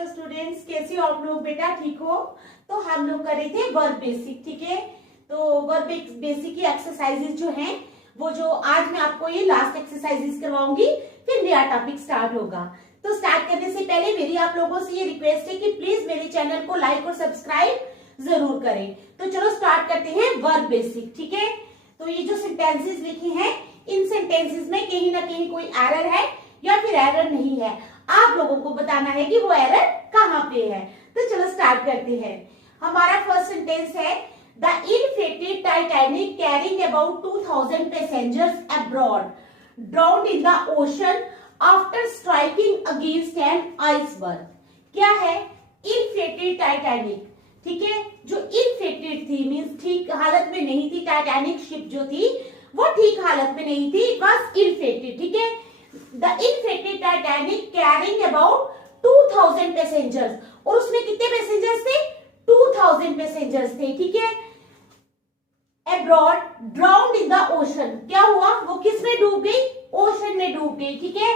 Hello students, कैसे हो आप लोग? बेटा ठीक हो? तो हम लोग कर रहे थे वर्ब बेसिक, ठीक है। तो वर्ब बेसिक की एक्सरसाइजेज जो हैं वो जो आज मैं आपको ये लास्ट एक्सरसाइजेज करवाऊंगी, फिर नया टॉपिक स्टार्ट होगा। तो स्टार्ट करने से पहले मेरी आप लोगों से ये रिक्वेस्ट है कि प्लीज मेरे चैनल को लाइक और सब्सक्राइब जरूर करें। तो चलो स्टार्ट करते हैं वर्ब बेसिक, ठीक है। तो ये जो सेंटेंसेस लिखे हैं, इन सेंटेंसेस में कहीं ना कहीं कोई एरर है या फिर एरर नहीं है, आप लोगों को बताना है कि वो एरर कहाँ पे है। तो चलो स्टार्ट करते हैं। हमारा फर्स्ट सेंटेंस है the ill-fated Titanic carrying about 2000 passengers abroad drowned in the ocean after striking against an iceberg. क्या है इल-फेटेड टाइटैनिक? ठीक है, जो इल-फेटेड थी मींस ठीक हालत में नहीं थी। टाइटैनिक शिप जो थी वो ठीक हालत में नहीं थी, इट वाज इल-फेटेड, ठीक है। The ill-fated Titanic carrying about 2000 passengers, और उसमें कितने पैसेंजर्स थे? 2000 पैसेंजर्स थे, ठीक है। Abroad, drowned in the ocean, क्या हुआ? वो किस में डूब गई? ओशन में डूब गई, ठीक है।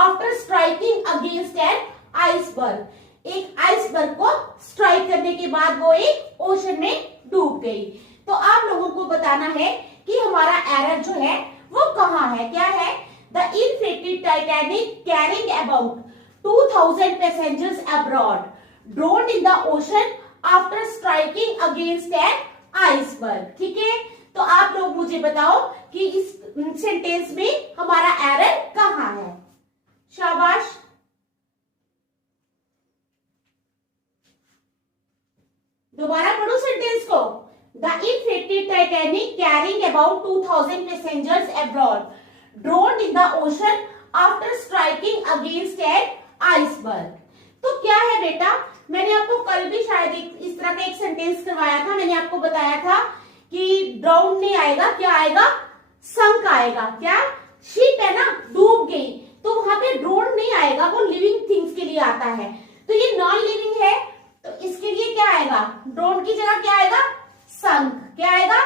After striking against an iceberg, एक आइसबर्ग को स्ट्राइक करने के बाद वो एक ओशन में डूब गई। तो आप लोगों को बताना है कि हमारा एरर जो है वो कहाँ है, क्या है? The ill-fated Titanic carrying about 2000 passengers abroad drowned in the ocean after striking against an iceberg, ठीक है। तो आप लोग मुझे बताओ कि इस सेंटेंस में हमारा एरर कहाँ है। शाबाश। दोबारा पढ़ो सेंटेंस को। The ill-fated Titanic carrying about 2000 passengers abroad drowned in the ocean after striking against an iceberg। तो क्या है बेटा, मैंने आपको कल भी शायद इस तरह का एक सेंटेंस करवाया था। मैंने आपको बताया था कि ड्राउन नहीं आएगा, क्या आएगा? संक आएगा। क्या? शिप है ना, डूब गई, तो वहां पे ड्रोन नहीं आएगा, वो लिविंग थिंग्स के लिए आता है। तो ये नॉन लिविंग है, तो इसके लिए क्या आएगा? ड्रोन की जगह क्या आएगा? संक। क्या आएगा?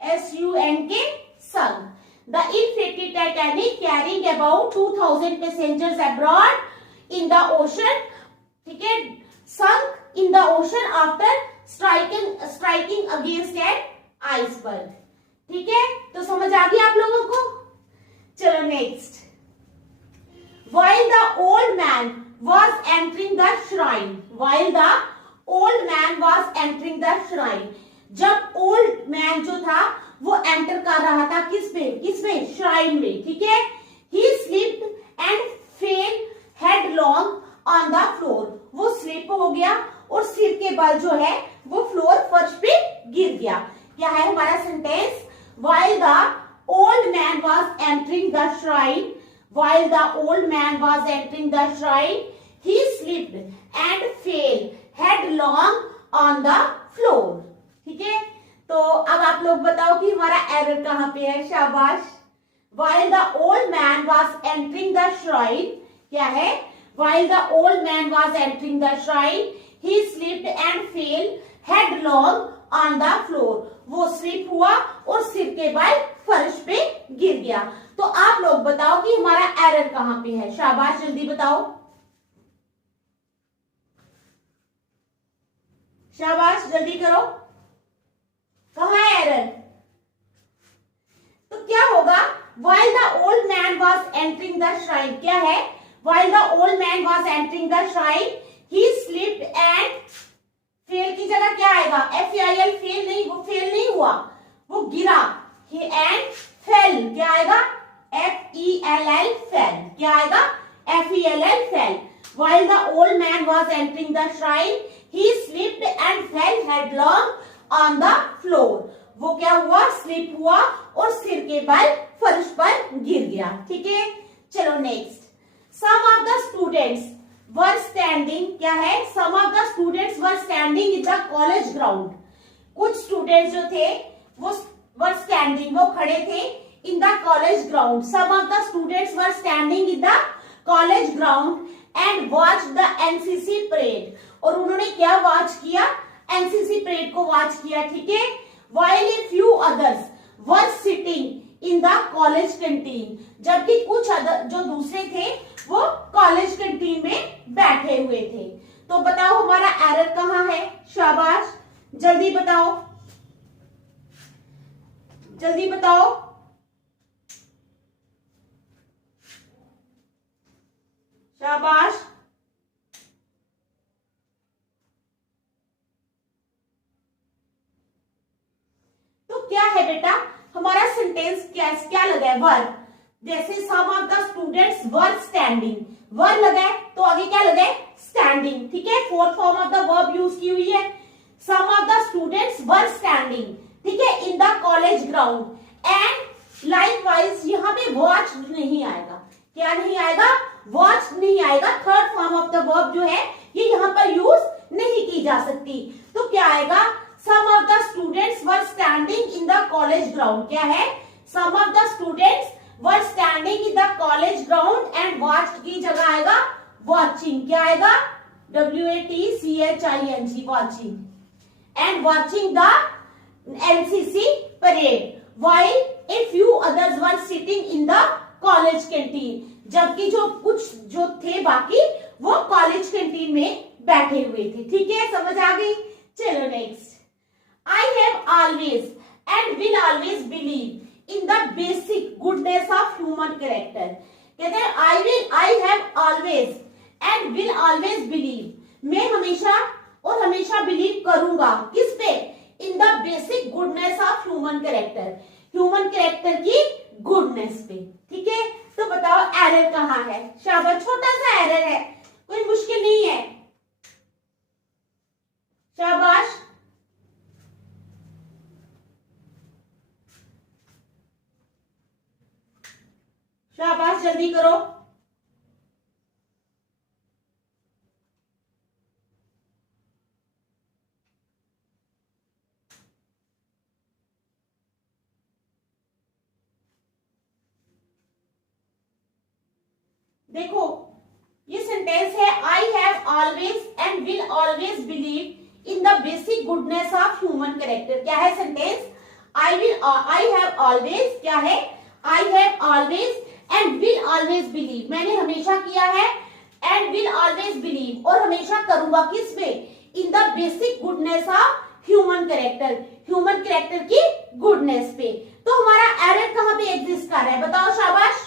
SUNK, sunk. The ill-fated Titanic carrying about 2000 passengers abroad in the ocean, ठीक है, sunk in the ocean after striking against an iceberg, ठीक है। तो समझ आ गई आप लोगों को? चलो next. While the old man was entering the shrine, while the old man was entering the shrine, जब ओल्ड मैन जो था वो एंटर कर रहा था किसमें? श्राइन में, ठीक है। He slipped and fell headlong on the floor, वो स्लिप हो गया और सिर के बल जो है वो फ्लोर फर्श पे गिर गया। क्या है हमारा sentence? While the old man was entering the shrine, while the old man was entering the shrine, he slipped and fell headlong on the floor, ठीक है। तो अब आप लोग बताओ कि हमारा एरर कहाँ पे है। शाबाश। While the old man was entering the shrine, क्या है? While the old man was entering the shrine, he slipped and fell headlong on the floor, वो स्लिप हुआ और सिर के बल फर्श पे गिर गया। तो आप लोग बताओ कि हमारा एरर कहाँ पे है। शाबाश, जल्दी बताओ। शाबाश, जल्दी करो। कहाँ है एरर? तो क्या होगा? While the old man was entering the shrine, क्या है? While the old man was entering the shrine, he slipped and fell की जगह क्या आएगा? FAIL, फेल नहीं, वो फेल नहीं हुआ, वो गिरा। He and fell, क्या आएगा? FELL, fell, क्या आएगा? FELL, fell। While the old man was entering the shrine, he slipped and fell headlong on the floor, वो क्या हुआ? स्लिप हुआ और सिर के बल फर्श पर गिर गया, ठीक है। चलो next. Some of the students were standing, क्या है? Some of the students were standing in the college ground, कुछ स्टूडेंट्स जो थे वो were standing, वो खड़े थे in the college ground. Some of the students were standing in the college ground and watched the NCC parade, और उन्होंने क्या वॉच किया? एनसीसी परेड को वॉच किया, ठीक है। While a few others were sitting in the college canteen, जबकि कुछ जो दूसरे थे वो कॉलेज कैंटीन में बैठे हुए थे। तो बताओ हमारा एरर कहाँ है? शाबाश, जल्दी बताओ, जल्दी बताओ। शाबाश। तो क्या है बेटा हमारा सेंटेंस? क्या लगा है? वर्ब। जैसे some of the students were standing, were लगा है तो आगे क्या लगा है? स्टैंडिंग। ठीक है, fourth form of the verb use की हुई है। Some of the students were standing, ठीक है, in the college ground and likewise यहाँ पे वॉच नहीं आएगा। क्या नहीं आएगा? वॉच नहीं आएगा। Third form of the verb जो है ये यहाँ पर यूज नहीं की जा सकती। तो क्या आएगा? Some of the students were standing in the college ground. क्या है? Some of the students were standing in the college ground and watch की जगह आएगा वॉचिंग। क्या आएगा? WATCHING, watching. And watching the NCC parade while a few others were sitting in the college canteen, जबकि जो थे बाकी वो कॉलेज कैंटीन में बैठे हुए थे। ठीक है, समझ आ गई? चलो next. I have always and will always believe in the basic goodness of human character। कहते हैं I have always and will always believe, मैं हमेशा और हमेशा बिलीव करूंगा किस पे? In the basic goodness of human character, human character की गुडनेस पे। ठीक है, तो बताओ एरर कहाँ है? शाबाश, छोटा सा एरर है, कोई मुश्किल नहीं है। शाबाश। शाबाश, जल्दी करो। देखो ये सेंटेंस है I have always and will always believe in the basic goodness of human character. क्या है सेंटेंस? आई हैव ऑलवेज, क्या है? I have always and will always believe, मैंने हमेशा किया है, एंड विल ऑलवेज बिलीव और हमेशा करूंगा किस पे? In the basic goodness of human character, human character की गुडनेस पे। तो हमारा एरर कहां पे एग्जिस्ट कर रहा है? बताओ। शाबाश।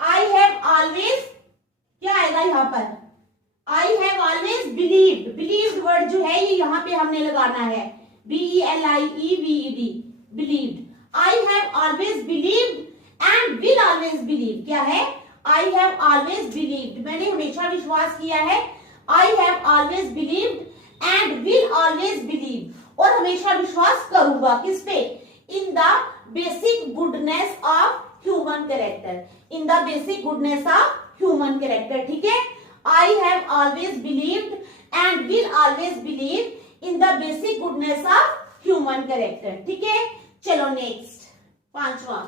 I have always, क्या आएगा यहाँ पर? I have always believed, believed word जो है ये यहाँ पे हमने लगाना है, BELIEVED, believed। I have always believed and will always believe। क्या है? I have always believed, मैंने हमेशा विश्वास किया है। I have always believed and will always believe और हमेशा विश्वास करूंगा किस पे? In the basic goodness of human character, in the basic goodness of human character. ठीक है, I have always believed and will always believe in the basic goodness of human character. ठीक है, चलो नेक्स्ट, पांचवा।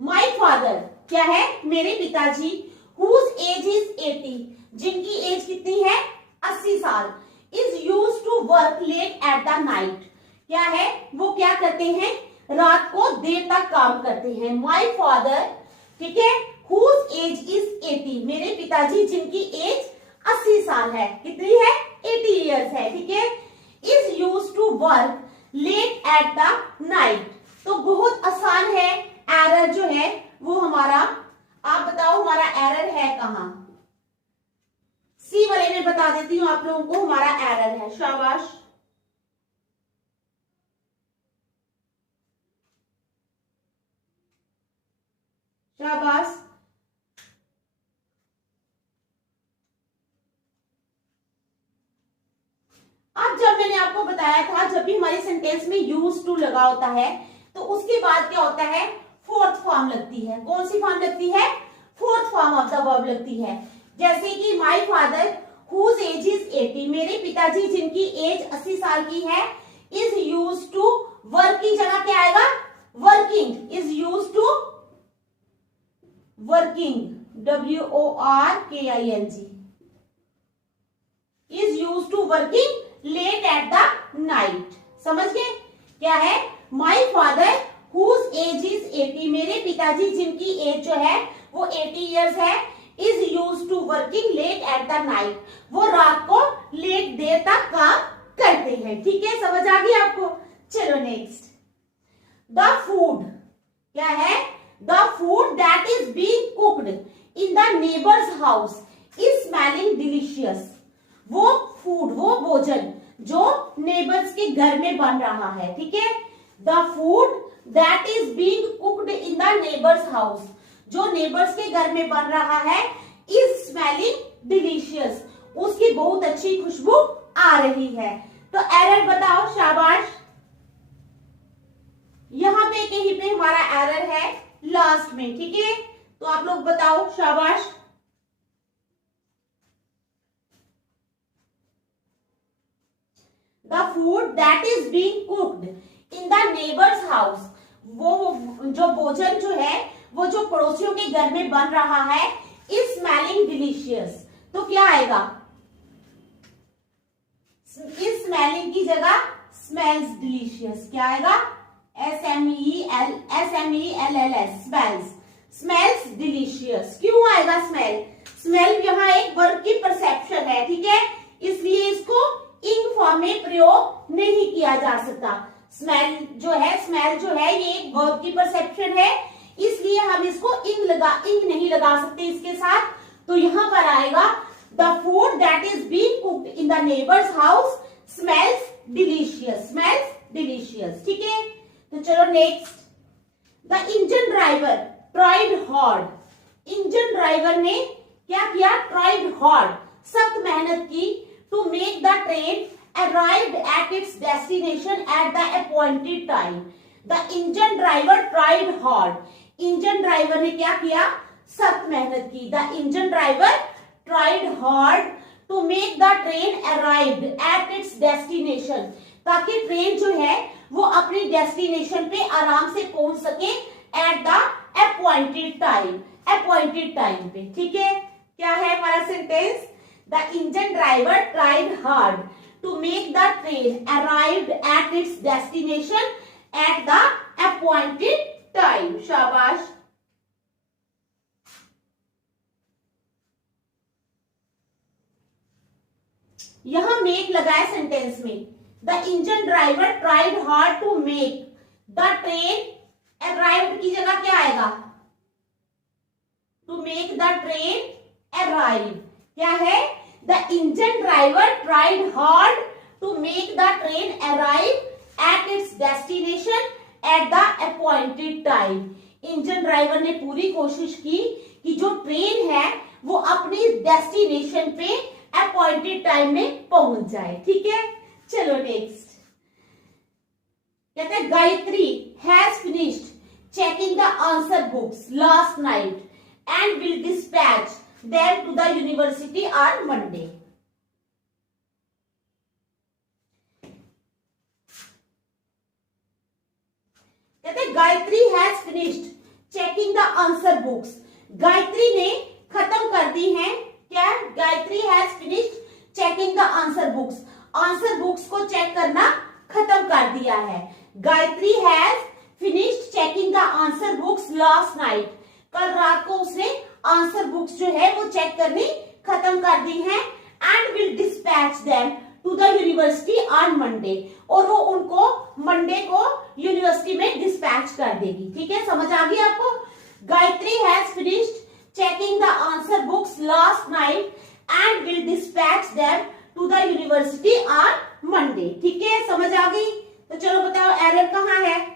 माई फादर, क्या है? मेरे पिताजी, हुज एज इज 80, जिनकी एज कितनी है? 80 साल, is use to work late at the night. क्या है? वो क्या करते हैं? रात को देर तक काम करते हैं। माई फादर, ठीक है, हुज एज इज 80, मेरे पिताजी जिनकी एज 80 साल है, कितनी है? 80 इयर्स है। ठीक है, is use to work late at the night. तो बहुत आसान है, एरर जो है वो हमारा, आप बताओ हमारा एरर है कहां? सी वाले में बता देती हूं आप लोगों को, हमारा एरर है। शाबाश। शाबाश। अब जब मैंने आपको बताया था जब भी हमारे सेंटेंस में यूज टू लगा होता है तो उसके बाद क्या होता है? फोर्थ फॉर्म लगती है। कौन सी फॉर्म लगती है? Fourth form of the verb लगती है। जैसे कि my father whose age is 80, मेरे पिताजी जिनकी एज 80 साल की है, इज यूज टू वर्क की जगह क्या आएगा? Working, is use to working, WORKING, is use to working late at the night. समझ गए? क्या है? My father whose age is 80, मेरे पिताजी जिनकी एज जो है वो 80 इयर्स है, is used to working late at the night, वो रात को लेट देर तक काम करते हैं। ठीक है, समझ आ गई आपको। चलो नेक्स्ट, द फूड क्या है? The food that is being cooked in the neighbours house is smelling delicious, वो फूड, वो भोजन जो नेबर्स के घर में बन रहा है। ठीक है, the food that is being cooked in the neighbours house, जो नेबर्स के घर में बन रहा है, इज स्मेलिंग डिलीशियस, उसकी बहुत अच्छी खुशबू आ रही है। तो एरर बताओ, शाबाश। यहां पे कहीं पे हमारा एरर है लास्ट में। ठीक है, तो आप लोग बताओ, शाबाश। The food that is being cooked in the neighbours house, वो जो भोजन जो है वो जो पड़ोसियों के घर में बन रहा है, इज स्मेलिंग डिलीशियस। तो क्या आएगा? इज स्मेलिंग की जगह स्मेल्स डिलीशियस। क्या आएगा? SMELLS, smells, smells delicious. क्यों आएगा स्मेल? स्मेल यहाँ एक वर्ब की परसेप्शन है। ठीक है, इसलिए इसको इंग फॉर्म में प्रयोग नहीं किया जा सकता। स्मेल जो है ये एक वर्ब की परसेप्शन है, इसलिए हम इसको इंग नहीं लगा सकते इसके साथ। तो यहाँ पर आएगा the food that is being cooked in the neighbours house smells delicious, smells delicious. ठीक है, तो चलो next, the engine driver tried hard, engine driver ने क्या किया? ट्राइड हार्ड, सख्त मेहनत की, to make the train arrived at its destination at the appointed time. The engine driver tried hard. Engine driver ने क्या किया? सख्त मेहनत की। The engine driver tried hard to make the train arrived at its destination. ताकि train जो है वो अपनी डेस्टिनेशन पे आराम से पहुंच सके at the appointed time, appointed time पे। ठीक है, क्या है हमारा sentence? The engine driver tried hard to make the train arrived at its destination at the appointed time. शाबाश। यहां मेक लगाए सेंटेंस में। The engine driver tried hard to make the train arrived की जगह क्या आएगा? To make the train arrive। क्या है? The engine driver tried hard to make the train arrive at its destination at the appointed time. Engine driver ने पूरी कोशिश की कि जो ट्रेन है वो अपनी डेस्टिनेशन पे अपॉइंटेड टाइम में पहुंच जाए। ठीक है, चलो नेक्स्ट, कहते हैं Gayatri has finished checking the answer books last night and will dispatch them to the university on Monday. कहते Gayatri has finished checking the answer books, Gayatri ने खत्म कर दी है। क्या? Gayatri has finished checking the answer books, answer books को check करना खत्म कर दिया है। Gayatri has finished checking the answer books last night, कल रात को उसने आंसर बुक्स जो है वो चेक करनी खत्म कर दी है। And will dispatch them to the university on Monday, और वो उनको मंडे को यूनिवर्सिटी में डिस्पैच कर देगी। ठीक है, समझ आ गई आपको? Gayatri has finished checking the answer books last night and will dispatch them to the university on Monday. ठीक है, समझ आ गई? तो चलो बताओ एरर कहाँ है?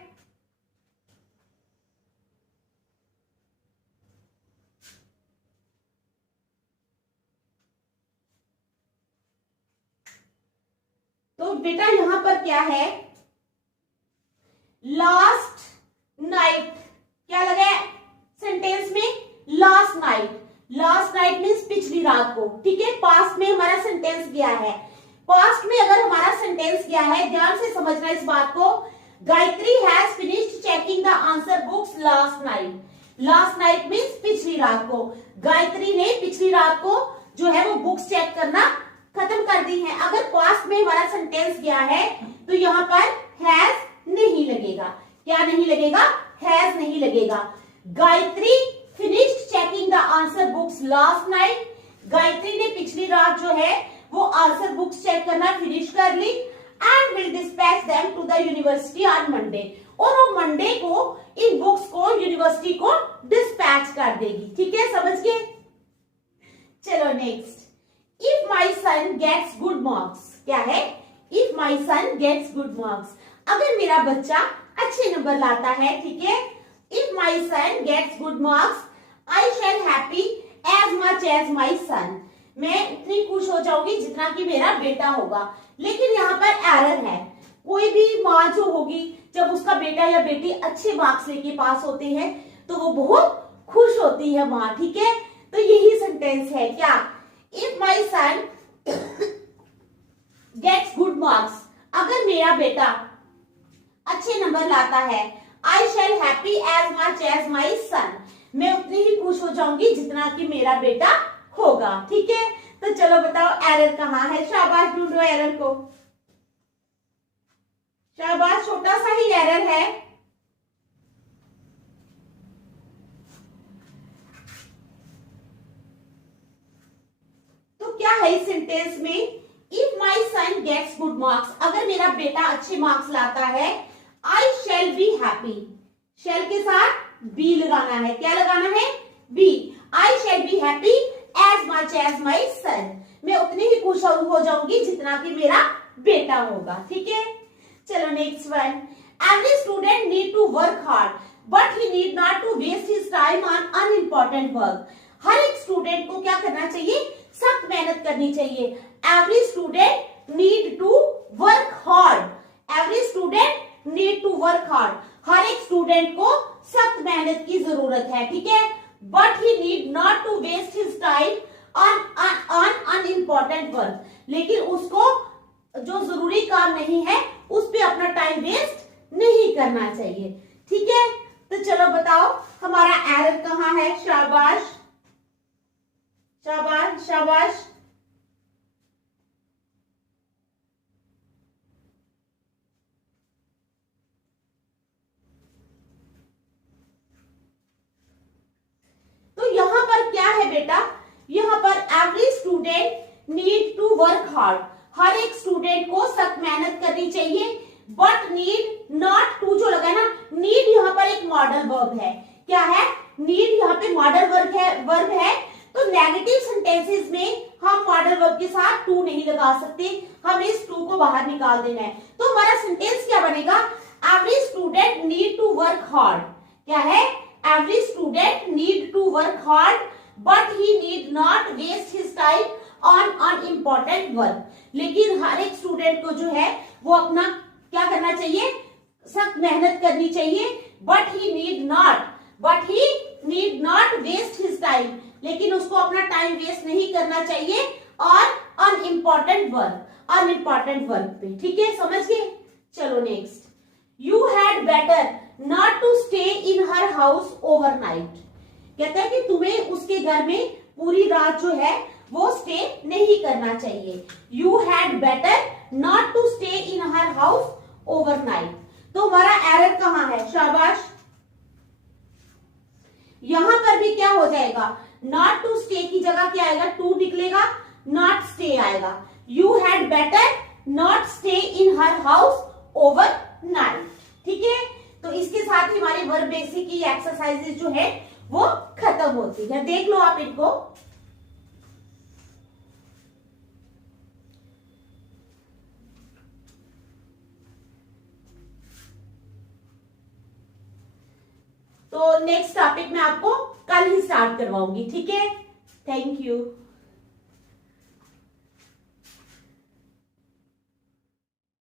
तो बेटा यहां पर क्या है? लास्ट नाइट, क्या लगा है सेंटेंस में? Last night, last night means पिछली रात को। ठीक है, पास्ट में हमारा सेंटेंस गया है। पास्ट में अगर हमारा सेंटेंस गया है, ध्यान से समझना इस बात को, Gayatri has finished checking the answer books last night, last night means पिछली रात को। गायत्री ने पिछली रात को जो है वो बुक्स चेक करना खत्म कर दी है। अगर पास्ट में हमारा सेंटेंस गया है तो यहाँ पर हैज नहीं लगेगा। क्या नहीं लगेगा? हैज नहीं लगेगा। Gayatri finished checking the answer books books last night. Gayatri ने पिछली रात जो है वो आंसर बुक्स चेक करना फिनिश कर ली and will dispatch them to the university on Monday. और वो मंडे को इन बुक्स को यूनिवर्सिटी को डिस्पैच कर देगी। ठीक है, समझ गए? चलो next, if my son gets good marks. क्या है? If my son gets good marks, अगर मेरा बच्चा अच्छे नंबर लाता है, ठीक है, if my son gets good marks I shall happy as much as my son, मैं इतनी खुश हो जाऊंगी जितना कि मेरा बेटा होगा। लेकिन यहाँ पर एरर है, कोई भी माँ जो होगी जब उसका बेटा या बेटी अच्छे मार्क्स लेके पास होते हैं तो वो बहुत खुश होती है माँ। ठीक है, तो यही सेंटेंस है क्या? If my son gets good marks, अगर मेरा बेटा अच्छे नंबर लाता है, I shall happy as much as my son, मैं उतनी ही खुश हो जाऊंगी जितना कि मेरा बेटा होगा। ठीक है, तो चलो बताओ एरर कहाँ है? शाबाश, ढूंढो एरर को। शाबाश, छोटा सा ही एरर है। तो क्या है इस सेंटेंस में? If my son gets good marks, अगर मेरा बेटा अच्छे मार्क्स लाता है, आई शैल बी हैप्पी, शैल के साथ बी लगाना है। क्या लगाना है? Be. I shall be happy as much as my son, मैं उतनी ही खुश हो जाऊंगी जितना कि मेरा बेटा होगा। ठीक है, चलो next one, every student need to work hard but he need not to waste his time on unimportant work. हर एक स्टूडेंट को क्या करना चाहिए? सख्त मेहनत करनी चाहिए। Every student need to work hard, every student need to work hard, हर एक स्टूडेंट को सख्त मेहनत की जरूरत है। ठीक है, but he need not to waste his time on unimportant work, लेकिन उसको जो जरूरी काम नहीं है उस पे अपना टाइम वेस्ट नहीं करना चाहिए। ठीक है, तो चलो बताओ हमारा एरर कहाँ है? शाबाश शाबाश शाबाश। तो यहां पर क्या है बेटा? यहां पर every student need to work hard, हर एक स्टूडेंट को सख्त मेहनत करनी चाहिए, बट नीड नॉट टू जो लगा ना, नीड यहाँ पर एक मॉडल वर्ब है। क्या है? नीड यहाँ पे मॉडल वर्ब है। तो नेगेटिव सेंटेंसेस में हम मॉडल वर्ब के साथ टू नहीं लगा सकते, हम इस टू को बाहर निकाल देना है। तो हमारा सेंटेंस क्या बनेगा? Every student need to work hard. क्या है? Every student need to work hard but he need not waste his time on unimportant work, लेकिन हर एक स्टूडेंट को जो है वो अपना क्या करना चाहिए? सख्त मेहनत करनी चाहिए। But he need not waste his time, लेकिन उसको अपना टाइम वेस्ट नहीं करना चाहिए और अनइम्पोर्टेंट वर्क पे। ठीक है, समझ गए? चलो next, you had better not to stay in her house overnight. कहता है कि तुम्हें उसके घर में पूरी रात जो है वो स्टे नहीं करना चाहिए। You had better not to stay in her house overnight. तो हमारा एरर कहाँ है? शाबाश, यहां पर भी क्या हो जाएगा? नॉट टू स्टे की जगह क्या आएगा? टू निकलेगा, नॉट स्टे आएगा। You had better not stay in her house overnight. ठीक है, तो इसके साथ ही हमारी वर्ब बेसिक की एक्सरसाइजेज जो है वो खत्म होती है। देख लो आप इनको। तो नेक्स्ट टॉपिक मैं आपको कल ही स्टार्ट करवाऊंगी। ठीक है, थैंक यू।